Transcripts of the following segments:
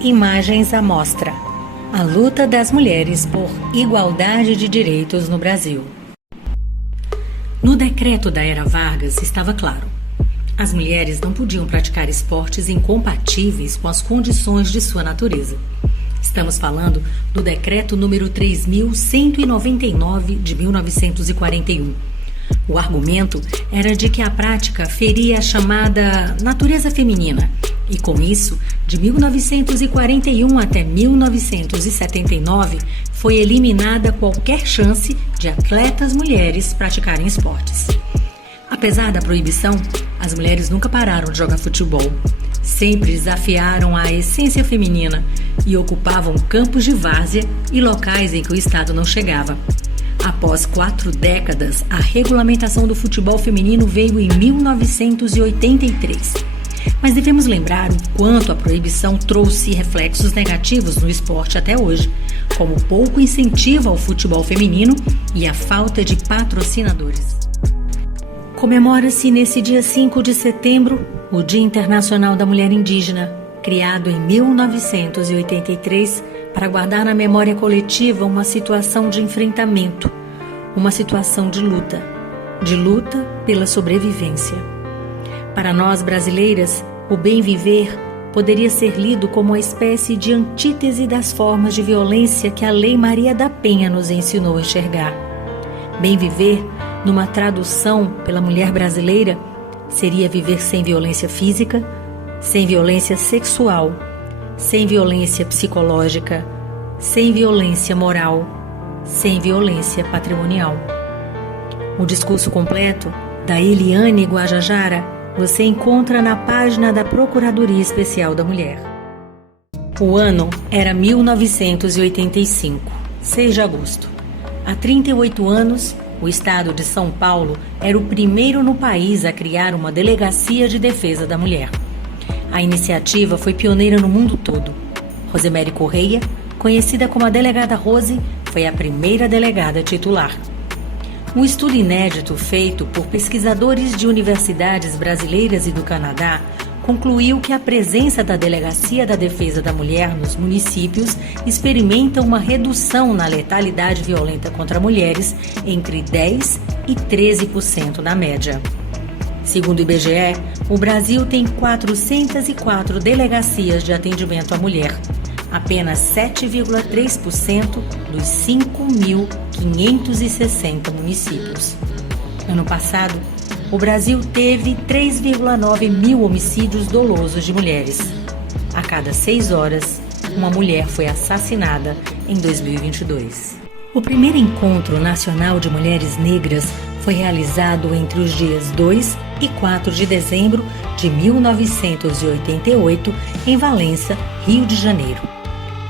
Imagens à mostra. A luta das mulheres por igualdade de direitos no Brasil. No decreto da Era Vargas estava claro: as mulheres não podiam praticar esportes incompatíveis com as condições de sua natureza. Estamos falando do decreto número 3.199 de 1941. O argumento era de que a prática feria a chamada natureza feminina e, com isso, de 1941 até 1979, foi eliminada qualquer chance de atletas mulheres praticarem esportes. Apesar da proibição, as mulheres nunca pararam de jogar futebol. Sempre desafiaram a essência feminina e ocupavam campos de várzea e locais em que o Estado não chegava. Após 4 décadas, a regulamentação do futebol feminino veio em 1983. Mas devemos lembrar o quanto a proibição trouxe reflexos negativos no esporte até hoje, como pouco incentivo ao futebol feminino e a falta de patrocinadores. Comemora-se nesse dia 5 de setembro o Dia Internacional da Mulher Indígena, criado em 1983 para guardar na memória coletiva uma situação de enfrentamento, uma situação de luta pela sobrevivência. Para nós brasileiras, o bem viver poderia ser lido como uma espécie de antítese das formas de violência que a Lei Maria da Penha nos ensinou a enxergar. Bem viver, numa tradução pela mulher brasileira, seria viver sem violência física, sem violência sexual, sem violência psicológica, sem violência moral, sem violência patrimonial. O discurso completo da Eliane Guajajara você encontra na página da Procuradoria Especial da Mulher. O ano era 1985, 6 de agosto. Há 38 anos, o estado de São Paulo era o primeiro no país a criar uma delegacia de defesa da mulher. A iniciativa foi pioneira no mundo todo. Rosemary Correia, conhecida como a delegada Rose, foi a primeira delegada titular. Um estudo inédito feito por pesquisadores de universidades brasileiras e do Canadá concluiu que a presença da Delegacia da Defesa da Mulher nos municípios experimenta uma redução na letalidade violenta contra mulheres entre 10% e 13% na média. Segundo o IBGE, o Brasil tem 404 delegacias de atendimento à mulher, apenas 7,3% dos 5.560 municípios. Ano passado, o Brasil teve 3,9 mil homicídios dolosos de mulheres. A cada 6 horas, uma mulher foi assassinada em 2022. O primeiro Encontro Nacional de Mulheres Negras foi realizado entre os dias 2 e 4 de dezembro de 1988 em Valença, Rio de Janeiro.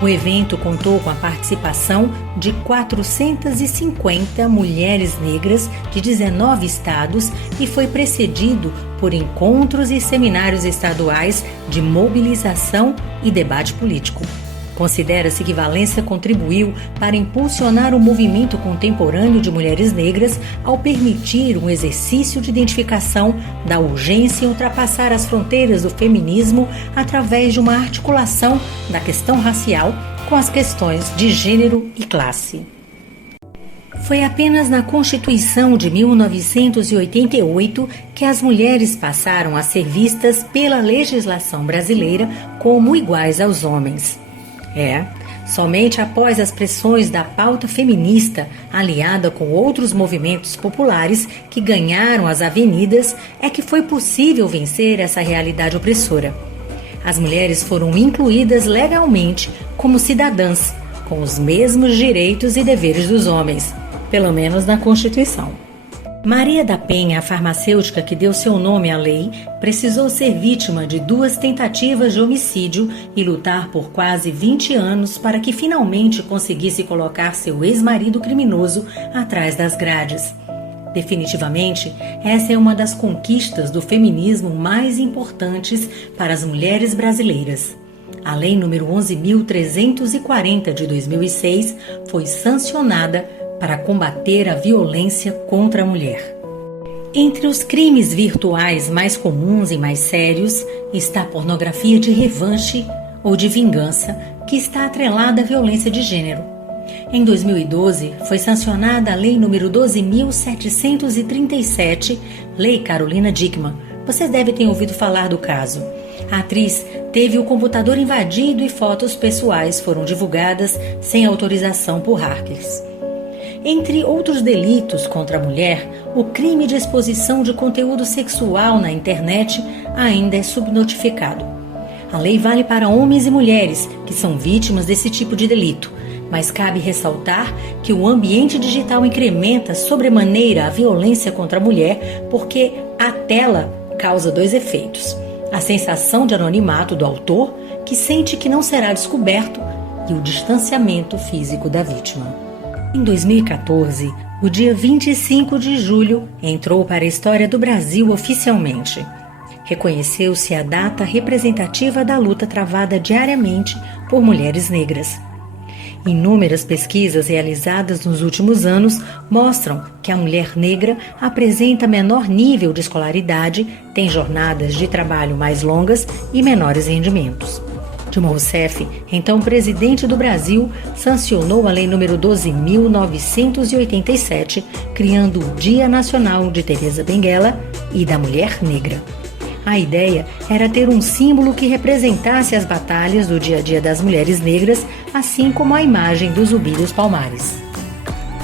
O evento contou com a participação de 450 mulheres negras de 19 estados e foi precedido por encontros e seminários estaduais de mobilização e debate político. Considera-se que Valença contribuiu para impulsionar o movimento contemporâneo de mulheres negras ao permitir um exercício de identificação da urgência em ultrapassar as fronteiras do feminismo através de uma articulação da questão racial com as questões de gênero e classe. Foi apenas na Constituição de 1988 que as mulheres passaram a ser vistas pela legislação brasileira como iguais aos homens. Somente após as pressões da pauta feminista, aliada com outros movimentos populares que ganharam as avenidas, é que foi possível vencer essa realidade opressora. As mulheres foram incluídas legalmente como cidadãs, com os mesmos direitos e deveres dos homens, pelo menos na Constituição. Maria da Penha, a farmacêutica que deu seu nome à lei, precisou ser vítima de 2 tentativas de homicídio e lutar por quase 20 anos para que finalmente conseguisse colocar seu ex-marido criminoso atrás das grades. Definitivamente, essa é uma das conquistas do feminismo mais importantes para as mulheres brasileiras. A Lei nº 11.340 de 2006 foi sancionada para combater a violência contra a mulher. Entre os crimes virtuais mais comuns e mais sérios está a pornografia de revanche, ou de vingança que está atrelada à violência de gênero. Em 2012, foi sancionada a Lei nº 12.737, Lei Carolina Dickmann. Vocês devem ter ouvido falar do caso. A atriz teve o computador invadido e fotos pessoais foram divulgadas sem autorização por hackers. Entre outros delitos contra a mulher, o crime de exposição de conteúdo sexual na internet ainda é subnotificado. A lei vale para homens e mulheres que são vítimas desse tipo de delito, mas cabe ressaltar que o ambiente digital incrementa sobremaneira a violência contra a mulher porque a tela causa dois efeitos: a sensação de anonimato do autor, que sente que não será descoberto, e o distanciamento físico da vítima. Em 2014, o dia 25 de julho entrou para a história do Brasil oficialmente. Reconheceu-se a data representativa da luta travada diariamente por mulheres negras. Inúmeras pesquisas realizadas nos últimos anos mostram que a mulher negra apresenta menor nível de escolaridade, tem jornadas de trabalho mais longas e menores rendimentos. Dilma Rousseff, então presidente do Brasil, sancionou a Lei nº 12.987, criando o Dia Nacional de Teresa Benguela e da Mulher Negra. A ideia era ter um símbolo que representasse as batalhas do dia a dia das mulheres negras, assim como a imagem do Zumbi dos Palmares.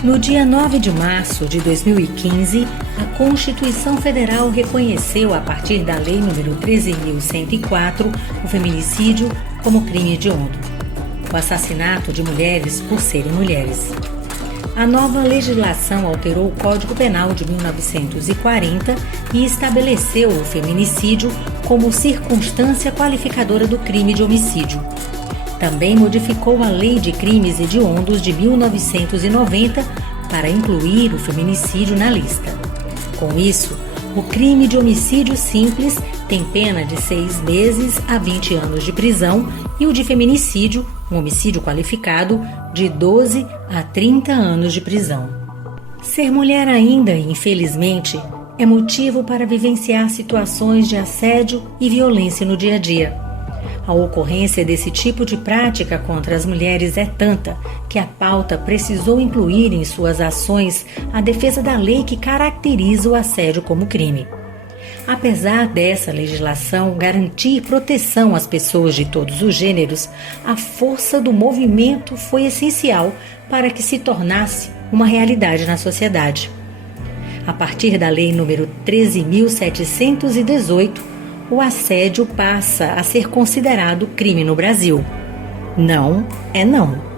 No dia 9 de março de 2015, a Constituição Federal reconheceu, a partir da Lei nº 13.104, o feminicídio como crime hediondo, o assassinato de mulheres por serem mulheres. A nova legislação alterou o Código Penal de 1940 e estabeleceu o feminicídio como circunstância qualificadora do crime de homicídio. Também modificou a Lei de Crimes Hediondos de 1990 para incluir o feminicídio na lista. Com isso, o crime de homicídio simples tem pena de 6 meses a 20 anos de prisão e o de feminicídio, um homicídio qualificado, de 12 a 30 anos de prisão. Ser mulher ainda, infelizmente, é motivo para vivenciar situações de assédio e violência no dia a dia. A ocorrência desse tipo de prática contra as mulheres é tanta que a pauta precisou incluir em suas ações a defesa da lei que caracteriza o assédio como crime. Apesar dessa legislação garantir proteção às pessoas de todos os gêneros, a força do movimento foi essencial para que se tornasse uma realidade na sociedade. A partir da Lei nº 13.718, o assédio passa a ser considerado crime no Brasil. Não é não.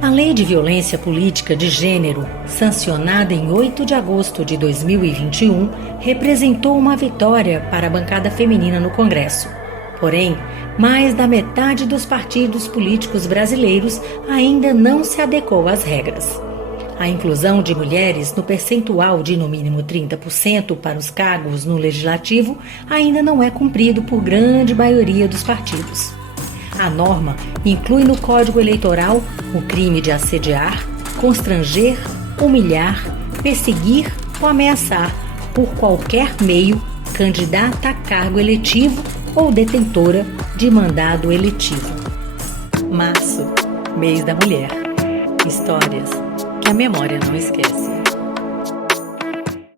A Lei de Violência Política de Gênero, sancionada em 8 de agosto de 2021, representou uma vitória para a bancada feminina no Congresso. Porém, mais da metade dos partidos políticos brasileiros ainda não se adequou às regras. A inclusão de mulheres no percentual de no mínimo 30% para os cargos no Legislativo ainda não é cumprido por grande maioria dos partidos. A norma inclui no Código Eleitoral o crime de assediar, constranger, humilhar, perseguir ou ameaçar, por qualquer meio, candidata a cargo eletivo ou detentora de mandado eletivo. Março, mês da mulher. Histórias que a memória não esquece.